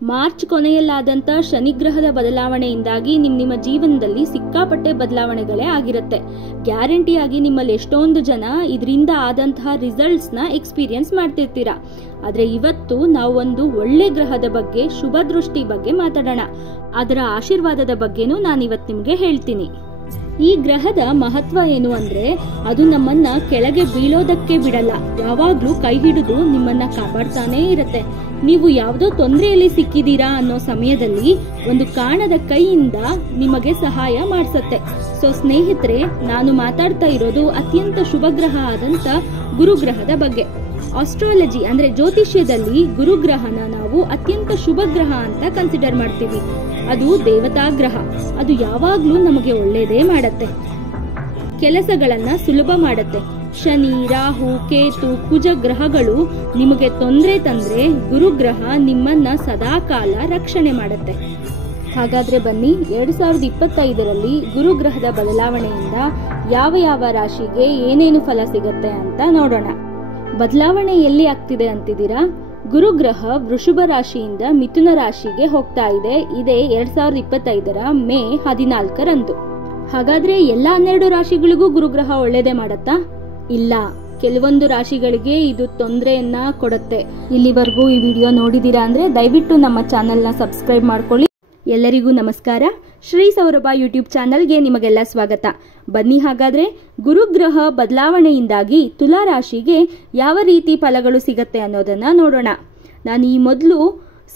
March ಕೊನೆಯಲ್ಲಾದಂಥ ಶನಿಗ್ರಹದ ಬದಲಾವಣೆಯಿಂದಾಗಿ ನಿಮ್ಮ ಜೀವನದಲ್ಲಿ ಸಿಕ್ಕಾಪಟ್ಟೆ ಬದಲಾವಣೆಗಳೇ ಆಗಿರುತ್ತೆ. ಗ್ಯಾರಂಟಿಯಾಗಿ ನಿಮ್ಮಲ್ಲಿ ಎಷ್ಟೊಂದು ಜನ ಇದರಿಂದ ಆದಂತಹ ರಿಸಲ್ಟ್ಸ್ನ ಎಕ್ಸ್ಪೀರಿಯನ್ಸ್ ಮಾಡ್ತಿರ್ತೀರಾ. ಆದರೆ ಇವತ್ತು ನಾವು ಒಂದು ಒಳ್ಳೆ ಗ್ರಹದ ಬಗ್ಗೆ, ಶುಭ ದೃಷ್ಟಿ ಬಗ್ಗೆ ಮಾತಾಡೋಣ. ಅದರ ಆಶೀರ್ವಾದದ ಬಗ್ಗೆನೂ ನಾನು ಇವತ್ತು ನಿಮಗೆ ಹೇಳ್ತೀನಿ. ಈ ಗ್ರಹದ ಮಹತ್ವ ಏನು ಅಂದ್ರೆ, ಅದು ನಮ್ಮನ್ನ ಕೆಳಗೆ ಬೀಳೋದಕ್ಕೆ ಬಿಡಲ್ಲ, ಯಾವಾಗ್ಲೂ ಕೈ ಹಿಡಿದು ನಿಮ್ಮನ್ನ ಕಾಪಾಡ್ತಾನೇ ಇರುತ್ತೆ. ನೀವು ಯಾವುದೋ ತೊಂದರೆಯಲ್ಲಿ ಸಿಕ್ಕಿದ್ದೀರಾ ಅನ್ನೋ ಸಮಯದಲ್ಲಿ ಒಂದು ಕಾಣದ ಕೈಯಿಂದ ನಿಮಗೆ ಸಹಾಯ ಮಾಡಿಸುತ್ತೆ. ಸೊ ಸ್ನೇಹಿತರೆ, ನಾನು ಮಾತಾಡ್ತಾ ಇರೋದು ಅತ್ಯಂತ ಶುಭ ಗ್ರಹ ಆದಂತ ಗುರುಗ್ರಹದ ಬಗ್ಗೆ. ಆಸ್ಟ್ರಾಲಜಿ ಅಂದ್ರೆ ಜ್ಯೋತಿಷ್ಯದಲ್ಲಿ ಗುರುಗ್ರಹನ ನಾವು ಅತ್ಯಂತ ಶುಭ ಗ್ರಹ ಅಂತ ಕನ್ಸಿಡರ್ ಮಾಡ್ತೀವಿ. ಅದು ದೇವತಾ ಗ್ರಹ. ಅದು ಯಾವಾಗ್ಲೂ ನಮಗೆ ಒಳ್ಳೇದೇ ಮಾಡತ್ತೆ, ಕೆಲಸಗಳನ್ನ ಸುಲಭ ಮಾಡತ್ತೆ. ಶನಿ, ರಾಹು, ಕೇತು, ಕುಜ ಗ್ರಹಗಳು ನಿಮಗೆ ತೊಂದರೆ ತಂದ್ರೆ ಗುರುಗ್ರಹ ನಿಮ್ಮನ್ನ ಸದಾಕಾಲ ರಕ್ಷಣೆ ಮಾಡತ್ತೆ. ಹಾಗಾದ್ರೆ ಬನ್ನಿ, 2025ರಲ್ಲಿ ಗುರುಗ್ರಹದ ಬದಲಾವಣೆಯಿಂದ ಯಾವ ಯಾವ ರಾಶಿಗೆ ಏನೇನು ಫಲ ಸಿಗತ್ತೆ ಅಂತ ನೋಡೋಣ. ಬದಲಾವಣೆ ಎಲ್ಲಿ ಆಗ್ತಿದೆ ಅಂತಿದ್ದೀರಾ? ಗುರುಗ್ರಹ ವೃಷಭ ರಾಶಿಯಿಂದ ಮಿಥುನ ರಾಶಿಗೆ ಹೋಗ್ತಾ ಇದೆ. ಇದೇ 2025ರ ಮೇ 14ರಂದು. ಹಾಗಾದ್ರೆ ಎಲ್ಲ 12 ರಾಶಿಗಳಿಗೂ ಗುರುಗ್ರಹ ಒಳ್ಳೇದೇ ಮಾಡತ್ತಾ? ಇಲ್ಲ, ಕೆಲವೊಂದು ರಾಶಿಗಳಿಗೆ ಇದು ತೊಂದರೆಯನ್ನ ಕೊಡುತ್ತೆ. ಇಲ್ಲಿವರೆಗೂ ಈ ವಿಡಿಯೋ ನೋಡಿದೀರಾ ಅಂದ್ರೆ ದಯವಿಟ್ಟು ನಮ್ಮ ಚಾನೆಲ್ನ ಸಬ್ಸ್ಕ್ರೈಬ್ ಮಾಡ್ಕೊಳ್ಳಿ. ಎಲ್ಲರಿಗೂ ನಮಸ್ಕಾರ. ಶ್ರೀ ಸೌರಭ ಯೂಟ್ಯೂಬ್ ಚಾನಲ್ಗೆ ನಿಮಗೆಲ್ಲ ಸ್ವಾಗತ. ಬನ್ನಿ ಹಾಗಾದ್ರೆ ಗುರುಗ್ರಹ ಬದಲಾವಣೆಯಿಂದಾಗಿ ತುಲಾ ರಾಶಿಗೆ ಯಾವ ರೀತಿ ಫಲಗಳು ಸಿಗತ್ತೆ ಅನ್ನೋದನ್ನ ನೋಡೋಣ. ನಾನು ಈ ಮೊದಲು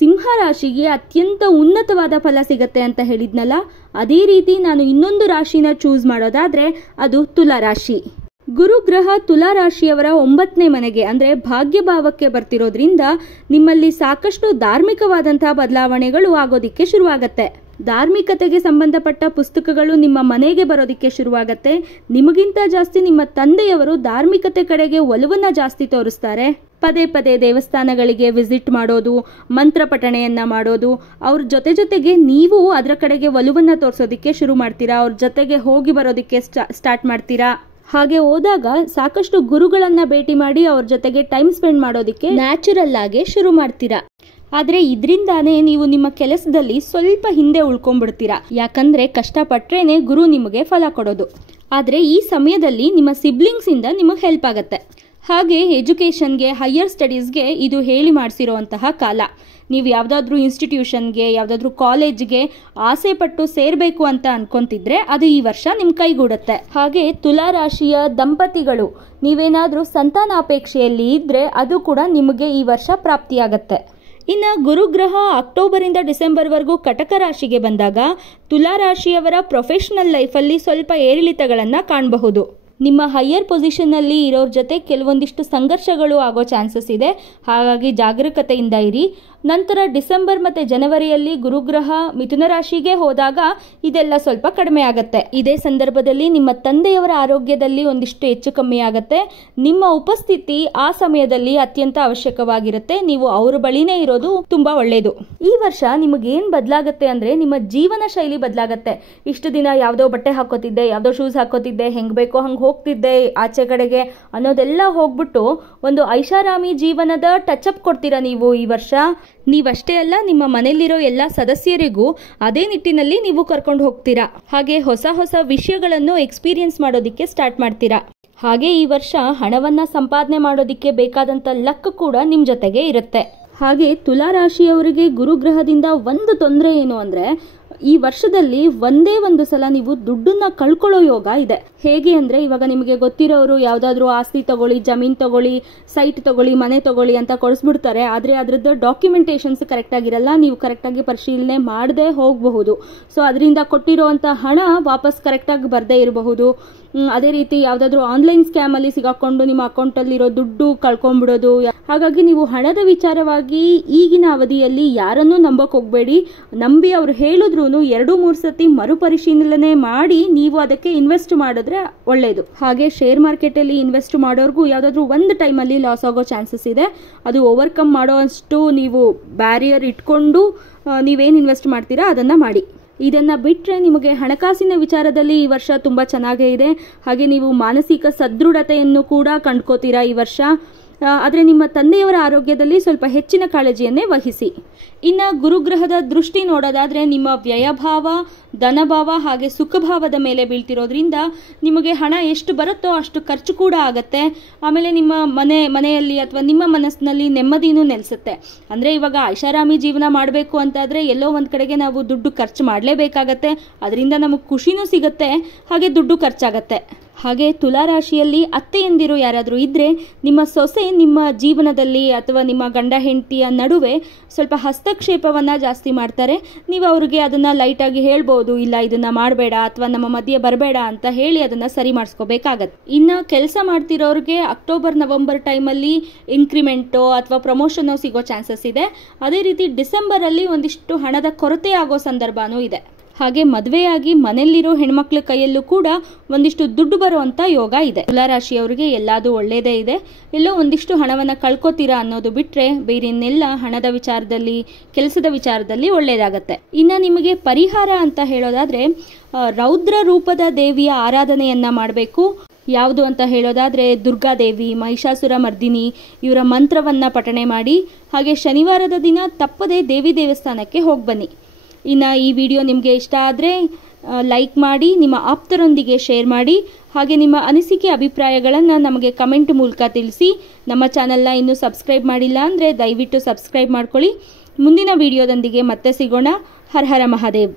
ಸಿಂಹ ರಾಶಿಗೆ ಅತ್ಯಂತ ಉನ್ನತವಾದ ಫಲ ಸಿಗತ್ತೆ ಅಂತ ಹೇಳಿದ್ನಲ್ಲ, ಅದೇ ರೀತಿ ನಾನು ಇನ್ನೊಂದು ರಾಶಿನ ಚೂಸ್ ಮಾಡೋದಾದ್ರೆ ಅದು ತುಲಾ ರಾಶಿ. ಗುರುಗ್ರಹ ತುಲಾ ರಾಶಿಯವರ 9ನೇ ಮನೆಗೆ ಅಂದ್ರೆ ಭಾಗ್ಯಭಾವಕ್ಕೆ ಬರ್ತಿರೋದ್ರಿಂದ ನಿಮ್ಮಲ್ಲಿ ಸಾಕಷ್ಟು ಧಾರ್ಮಿಕವಾದಂತಹ ಬದಲಾವಣೆಗಳು ಆಗೋದಿಕ್ಕೆ ಶುರುವಾಗತ್ತೆ. ಧಾರ್ಮಿಕತೆಗೆ ಸಂಬಂಧಪಟ್ಟ ಪುಸ್ತಕಗಳು ನಿಮ್ಮ ಮನೆಗೆ ಬರೋದಿಕ್ಕೆ ಶುರುವಾಗತ್ತೆ. ನಿಮಗಿಂತ ಜಾಸ್ತಿ ನಿಮ್ಮ ತಂದೆಯವರು ಧಾರ್ಮಿಕತೆ ಕಡೆಗೆ ಒಲವನ್ನ ಜಾಸ್ತಿ ತೋರಿಸ್ತಾರೆ. ಪದೇ ಪದೇ ದೇವಸ್ಥಾನಗಳಿಗೆ ವಿಸಿಟ್ ಮಾಡೋದು, ಮಂತ್ರ ಪಠಣೆಯನ್ನ ಮಾಡೋದು, ಅವ್ರ ಜೊತೆಗೆ ನೀವು ಅದರ ಕಡೆಗೆ ಒಲವನ್ನ ತೋರಿಸೋದಿಕ್ಕೆ ಶುರು ಮಾಡ್ತೀರಾ. ಅವ್ರ ಜೊತೆಗೆ ಹೋಗಿ ಬರೋದಿಕ್ಕೆ ಸ್ಟಾರ್ಟ್ ಮಾಡ್ತೀರಾ. ಹಾಗೆ ಹೋದಾಗ ಸಾಕಷ್ಟು ಗುರುಗಳನ್ನ ಭೇಟಿ ಮಾಡಿ ಅವ್ರ ಜೊತೆಗೆ ಟೈಮ್ ಸ್ಪೆಂಡ್ ಮಾಡೋದಿಕ್ಕೆ ನ್ಯಾಚುರಲ್ ಆಗಿ ಶುರು ಮಾಡ್ತೀರಾ. ಆದ್ರೆ ಇದರಿಂದಾನೇ ನೀವು ನಿಮ್ಮ ಕೆಲಸದಲ್ಲಿ ಸ್ವಲ್ಪ ಹಿಂದೆ ಉಳ್ಕೊಂಡ್ಬಿಡ್ತೀರಾ. ಯಾಕಂದ್ರೆ ಕಷ್ಟಪಟ್ರೇನೆ ಗುರು ನಿಮಗೆ ಫಲ ಕೊಡೋದು. ಆದ್ರೆ ಈ ಸಮಯದಲ್ಲಿ ನಿಮ್ಮ ಸಿಬ್ಲಿಂಗ್ಸ್ ಇಂದ ನಿಮಗೆ ಹೆಲ್ಪ್ ಆಗತ್ತೆ. ಹಾಗೆ ಎಜುಕೇಷನ್ಗೆ, ಹೈಯರ್ ಸ್ಟಡೀಸ್ಗೆ ಇದು ಹೇಳಿ ಮಾಡಿಸಿರೋಂತಹ ಕಾಲ. ನೀವು ಯಾವುದಾದ್ರೂ ಇನ್ಸ್ಟಿಟ್ಯೂಷನ್ಗೆ, ಯಾವುದಾದ್ರೂ ಕಾಲೇಜ್ಗೆ ಆಸೆ ಪಟ್ಟು ಸೇರಬೇಕು ಅಂತ ಅನ್ಕೊಂತಿದ್ರೆ ಅದು ಈ ವರ್ಷ ನಿಮ್ಮ ಕೈಗೂಡುತ್ತೆ. ಹಾಗೆ ತುಲಾ ರಾಶಿಯ ದಂಪತಿಗಳು ನೀವೇನಾದ್ರೂ ಸಂತಾನಾಪೇಕ್ಷೆಯಲ್ಲಿ ಇದ್ರೆ ಅದು ಕೂಡ ನಿಮಗೆ ಈ ವರ್ಷ ಪ್ರಾಪ್ತಿಯಾಗತ್ತೆ. ಇನ್ನು ಗುರುಗ್ರಹ ಅಕ್ಟೋಬರಿಂದ ಡಿಸೆಂಬರ್ವರೆಗೂ ಕಟಕ ರಾಶಿಗೆ ಬಂದಾಗ ತುಲಾ ರಾಶಿಯವರ ಪ್ರೊಫೆಷನಲ್ ಲೈಫಲ್ಲಿ ಸ್ವಲ್ಪ ಏರಿಳಿತಗಳನ್ನು ಕಾಣಬಹುದು. ನಿಮ್ಮ ಹೈಯರ್ ಪೊಸಿಷನ್ನಲ್ಲಿ ಇರೋರ ಜೊತೆ ಕೆಲವೊಂದಿಷ್ಟು ಸಂಘರ್ಷಗಳು ಆಗೋ ಚಾನ್ಸಸ್ ಇದೆ. ಹಾಗಾಗಿ ಜಾಗರೂಕತೆಯಿಂದ ಇರಿ. ನಂತರ ಡಿಸೆಂಬರ್ ಮತ್ತು ಜನವರಿಯಲ್ಲಿ ಗುರುಗ್ರಹ ಮಿಥುನ ರಾಶಿಗೆ ಹೋದಾಗ ಇದೆಲ್ಲ ಸ್ವಲ್ಪ ಕಡಿಮೆ ಆಗುತ್ತೆ. ಇದೇ ಸಂದರ್ಭದಲ್ಲಿ ನಿಮ್ಮ ತಂದೆಯವರ ಆರೋಗ್ಯದಲ್ಲಿ ಒಂದಿಷ್ಟು ಹೆಚ್ಚು ಕಮ್ಮಿ ಆಗುತ್ತೆ. ನಿಮ್ಮ ಉಪಸ್ಥಿತಿ ಆ ಸಮಯದಲ್ಲಿ ಅತ್ಯಂತ ಅವಶ್ಯಕವಾಗಿರುತ್ತೆ. ನೀವು ಅವ್ರ ಬಳಿನೇ ಇರೋದು ತುಂಬಾ ಒಳ್ಳೆಯದು. ಈ ವರ್ಷ ನಿಮಗೇನು ಬದಲಾಗುತ್ತೆ ಅಂದರೆ ನಿಮ್ಮ ಜೀವನ ಶೈಲಿ ಬದಲಾಗುತ್ತೆ. ಇಷ್ಟು ದಿನ ಯಾವುದೋ ಬಟ್ಟೆ ಹಾಕೋತಿದ್ದೆ, ಯಾವುದೋ ಶೂಸ್ ಹಾಕೋತಿದ್ದೆ, ಹೆಂಗೆ ಬೇಕೋ ಹಂಗೆ ಹೋಗ್ತಿದ್ದೆ ಆಚೆ ಕಡೆಗೆ ಅನ್ನೋದೆಲ್ಲ ಹೋಗ್ಬಿಟ್ಟು ಒಂದು ಐಷಾರಾಮಿ ಜೀವನದ ಟಚ್ ಅಪ್ ಕೊಡ್ತೀರಾ ನೀವು ಈ ವರ್ಷ. ನೀವಷ್ಟೇ ಅಲ್ಲ, ನಿಮ್ಮ ಮನೆಯಲ್ಲಿರೋ ಎಲ್ಲ ಸದಸ್ಯರಿಗೂ ಅದೇ ನಿಟ್ಟಿನಲ್ಲಿ ನೀವು ಕರ್ಕೊಂಡು ಹೋಗ್ತೀರಾ. ಹಾಗೆ ಹೊಸ ಹೊಸ ವಿಷಯಗಳನ್ನು ಎಕ್ಸ್ಪೀರಿಯನ್ಸ್ ಮಾಡೋದಿಕ್ಕೆ ಸ್ಟಾರ್ಟ್ ಮಾಡ್ತೀರಾ. ಹಾಗೆ ಈ ವರ್ಷ ಹಣವನ್ನ ಸಂಪಾದನೆ ಮಾಡೋದಿಕ್ಕೆ ಬೇಕಾದಂತ ಲಕ್ ಕೂಡ ನಿಮ್ಮ ಜೊತೆಗೆ ಇರುತ್ತೆ. ಹಾಗೆ ತುಲಾ ರಾಶಿಯವರಿಗೆ ಗುರುಗ್ರಹದಿಂದ ಒಂದು ತೊಂದರೆ ಏನು ಅಂದ್ರೆ, ಈ ವರ್ಷದಲ್ಲಿ ಒಂದೇ ಒಂದು ಸಲ ನೀವು ದುಡ್ಡನ್ನ ಕಳ್ಕೊಳ್ಳೋ ಯೋಗ ಇದೆ. ಹೇಗೆ ಅಂದ್ರೆ, ಇವಾಗ ನಿಮಗೆ ಗೊತ್ತಿರೋರು ಯಾವ್ದಾದ್ರು ಆಸ್ತಿ ತಗೊಳ್ಳಿ, ಜಮೀನ್ ತಗೊಳ್ಳಿ, ಸೈಟ್ ತಗೊಳ್ಳಿ, ಮನೆ ತಗೊಳ್ಳಿ ಅಂತ ಕೊಡಿಸ್ಬಿಡ್ತಾರೆ. ಆದ್ರೆ ಅದ್ರದ್ದು ಡಾಕ್ಯುಮೆಂಟೇಶನ್ಸ್ ಕರೆಕ್ಟ್ ಆಗಿರಲ್ಲ, ನೀವು ಕರೆಕ್ಟಾಗಿ ಪರಿಶೀಲನೆ ಮಾಡದೆ ಹೋಗಬಹುದು. ಸೊ ಅದರಿಂದ ಕೊಟ್ಟಿರೋಂಥ ಹಣ ವಾಪಸ್ ಕರೆಕ್ಟಾಗಿ ಬರದೇ ಇರಬಹುದು. ಅದೇ ರೀತಿ ಯಾವ್ದಾದ್ರು ಆನ್ಲೈನ್ ಸ್ಕ್ಯಾಮ್ ಅಲ್ಲಿ ಸಿಗಾಕೊಂಡು ನಿಮ್ಮ ಅಕೌಂಟ್ ಅಲ್ಲಿರೋ ದುಡ್ಡು ಕಳ್ಕೊಂಡ್ಬಿಡೋದು. ಹಾಗಾಗಿ ನೀವು ಹಣದ ವಿಚಾರವಾಗಿ ಈಗಿನ ಅವಧಿಯಲ್ಲಿ ಯಾರನ್ನೂ ನಂಬಕ್ ಹೋಗ್ಬೇಡಿ. ನಂಬಿ ಅವ್ರು ಹೇಳಿದ್ರು 2-3 ಸತಿ ಮರುಪರಿಶೀಲನೆ ಮಾಡಿ ನೀವು ಅದಕ್ಕೆ ಇನ್ವೆಸ್ಟ್ ಮಾಡಿದ್ರೆ ಒಳ್ಳೇದು. ಹಾಗೆ ಶೇರ್ ಮಾರ್ಕೆಟ್ ಅಲ್ಲಿ ಇನ್ವೆಸ್ಟ್ ಮಾಡೋರ್ಗೂ ಯಾವ್ದಾದ್ರು ಒಂದು ಟೈಮ್ ಅಲ್ಲಿ ಲಾಸ್ ಆಗೋ ಚಾನ್ಸಸ್ ಇದೆ. ಅದು ಓವರ್ಕಮ್ ಮಾಡೋ ಅಷ್ಟು ನೀವು ಬ್ಯಾರಿಯರ್ ಇಟ್ಕೊಂಡು ನೀವೇನು ಇನ್ವೆಸ್ಟ್ ಮಾಡ್ತೀರಾ ಅದನ್ನ ಮಾಡಿ. ಇದನ್ನ ಬಿಟ್ಟರೆ ನಿಮಗೆ ಹಣಕಾಸಿನ ವಿಚಾರದಲ್ಲಿ ಈ ವರ್ಷ ತುಂಬಾ ಚೆನ್ನಾಗೇ ಇದೆ. ಹಾಗೆ ನೀವು ಮಾನಸಿಕ ಸದೃಢತೆಯನ್ನು ಕೂಡ ಕಂಡ್ಕೋತೀರಾ ಈ ವರ್ಷ. ಆದರೆ ನಿಮ್ಮ ತಂದೆಯವರ ಆರೋಗ್ಯದಲ್ಲಿ ಸ್ವಲ್ಪ ಹೆಚ್ಚಿನ ಕಾಳಜಿಯನ್ನೇ ವಹಿಸಿ. ಇನ್ನು ಗುರುಗ್ರಹದ ದೃಷ್ಟಿ ನೋಡೋದಾದರೆ ನಿಮ್ಮ ವ್ಯಯಭಾವ, ಧನಭಾವ ಹಾಗೆ ಸುಖಭಾವದ ಮೇಲೆ ಬೀಳ್ತಿರೋದ್ರಿಂದ ನಿಮಗೆ ಹಣ ಎಷ್ಟು ಬರುತ್ತೋ ಅಷ್ಟು ಖರ್ಚು ಕೂಡ ಆಗತ್ತೆ. ಆಮೇಲೆ ನಿಮ್ಮ ಮನೆಯಲ್ಲಿ ಅಥವಾ ನಿಮ್ಮ ಮನಸ್ಸಿನಲ್ಲಿ ನೆಮ್ಮದಿನೂ ನೆಲೆಸುತ್ತೆ. ಅಂದರೆ ಇವಾಗ ಐಷಾರಾಮಿ ಜೀವನ ಮಾಡಬೇಕು ಅಂತಾದರೆ ಎಲ್ಲೋ ಒಂದು ಕಡೆಗೆ ನಾವು ದುಡ್ಡು ಖರ್ಚು ಮಾಡಲೇಬೇಕಾಗತ್ತೆ. ಅದರಿಂದ ನಮಗೆ ಖುಷಿನೂ ಸಿಗುತ್ತೆ, ಹಾಗೆ ದುಡ್ಡು ಖರ್ಚಾಗತ್ತೆ. ಹಾಗೆ ತುಲಾರಾಶಿಯಲ್ಲಿ ಅತ್ತೆಯಂದಿರು ಯಾರಾದರೂ ಇದ್ದರೆ ನಿಮ್ಮ ಸೊಸೆ ನಿಮ್ಮ ಜೀವನದಲ್ಲಿ ಅಥವಾ ನಿಮ್ಮ ಗಂಡ ಹೆಂಡತಿಯ ನಡುವೆ ಸ್ವಲ್ಪ ಹಸ್ತಕ್ಷೇಪವನ್ನು ಜಾಸ್ತಿ ಮಾಡ್ತಾರೆ. ನೀವು ಅವ್ರಿಗೆ ಅದನ್ನು ಲೈಟಾಗಿ ಹೇಳ್ಬೋದು, ಇಲ್ಲ ಇದನ್ನು ಮಾಡಬೇಡ ಅಥವಾ ನಮ್ಮ ಮಧ್ಯೆ ಬರಬೇಡ ಅಂತ ಹೇಳಿ ಅದನ್ನು ಸರಿ ಮಾಡಿಸ್ಕೋಬೇಕಾಗತ್ತೆ. ಇನ್ನು ಕೆಲಸ ಮಾಡ್ತಿರೋರಿಗೆ ಅಕ್ಟೋಬರ್ ನವೆಂಬರ್ ಟೈಮಲ್ಲಿ ಇನ್ಕ್ರಿಮೆಂಟೋ ಅಥವಾ ಪ್ರಮೋಷನೋ ಸಿಗೋ ಚಾನ್ಸಸ್ ಇದೆ. ಅದೇ ರೀತಿ ಡಿಸೆಂಬರಲ್ಲಿ ಒಂದಿಷ್ಟು ಹಣದ ಕೊರತೆ ಆಗೋ ಸಂದರ್ಭನೂ ಇದೆ. ಹಾಗೆ ಮದುವೆಯಾಗಿ ಮನೆಯಲ್ಲಿರೋ ಹೆಣ್ಮಕ್ಳ ಕೈಯಲ್ಲೂ ಕೂಡ ಒಂದಿಷ್ಟು ದುಡ್ಡು ಬರುವಂಥ ಯೋಗ ಇದೆ. ತುಲಾರಾಶಿಯವರಿಗೆ ಎಲ್ಲದೂ ಒಳ್ಳೆಯದೇ ಇದೆ. ಎಲ್ಲೋ ಒಂದಿಷ್ಟು ಹಣವನ್ನು ಕಳ್ಕೊತೀರಾ ಅನ್ನೋದು ಬಿಟ್ಟರೆ ಬೇರೆನ್ನೆಲ್ಲ ಹಣದ ವಿಚಾರದಲ್ಲಿ, ಕೆಲಸದ ವಿಚಾರದಲ್ಲಿ ಒಳ್ಳೆಯದಾಗತ್ತೆ. ಇನ್ನು ನಿಮಗೆ ಪರಿಹಾರ ಅಂತ ಹೇಳೋದಾದರೆ ರೌದ್ರ ರೂಪದ ದೇವಿಯ ಆರಾಧನೆಯನ್ನು ಮಾಡಬೇಕು. ಯಾವುದು ಅಂತ ಹೇಳೋದಾದರೆ ದುರ್ಗಾದೇವಿ, ಮಹಿಷಾಸುರ ಮರ್ದಿನಿ ಇವರ ಮಂತ್ರವನ್ನು ಪಠಣೆ ಮಾಡಿ. ಹಾಗೆ ಶನಿವಾರದ ದಿನ ತಪ್ಪದೆ ದೇವಿ ದೇವಸ್ಥಾನಕ್ಕೆ ಹೋಗಿ ಬನ್ನಿ. ಇನ್ನು ಈ ವಿಡಿಯೋ ನಿಮಗೆ ಇಷ್ಟ ಆದರೆ ಲೈಕ್ ಮಾಡಿ, ನಿಮ್ಮ ಆಪ್ತರೊಂದಿಗೆ ಶೇರ್ ಮಾಡಿ. ಹಾಗೆ ನಿಮ್ಮ ಅನಿಸಿಕೆ ಅಭಿಪ್ರಾಯಗಳನ್ನು ನಮಗೆ ಕಮೆಂಟ್ ಮೂಲಕ ತಿಳಿಸಿ. ನಮ್ಮ ಚಾನಲ್ನ ಇನ್ನೂ ಸಬ್ಸ್ಕ್ರೈಬ್ ಮಾಡಿಲ್ಲ ಅಂದರೆ ದಯವಿಟ್ಟು ಸಬ್ಸ್ಕ್ರೈಬ್ ಮಾಡ್ಕೊಳ್ಳಿ. ಮುಂದಿನ ವಿಡಿಯೋದೊಂದಿಗೆ ಮತ್ತೆ ಸಿಗೋಣ. ಹರ ಹರ ಮಹಾದೇವ್.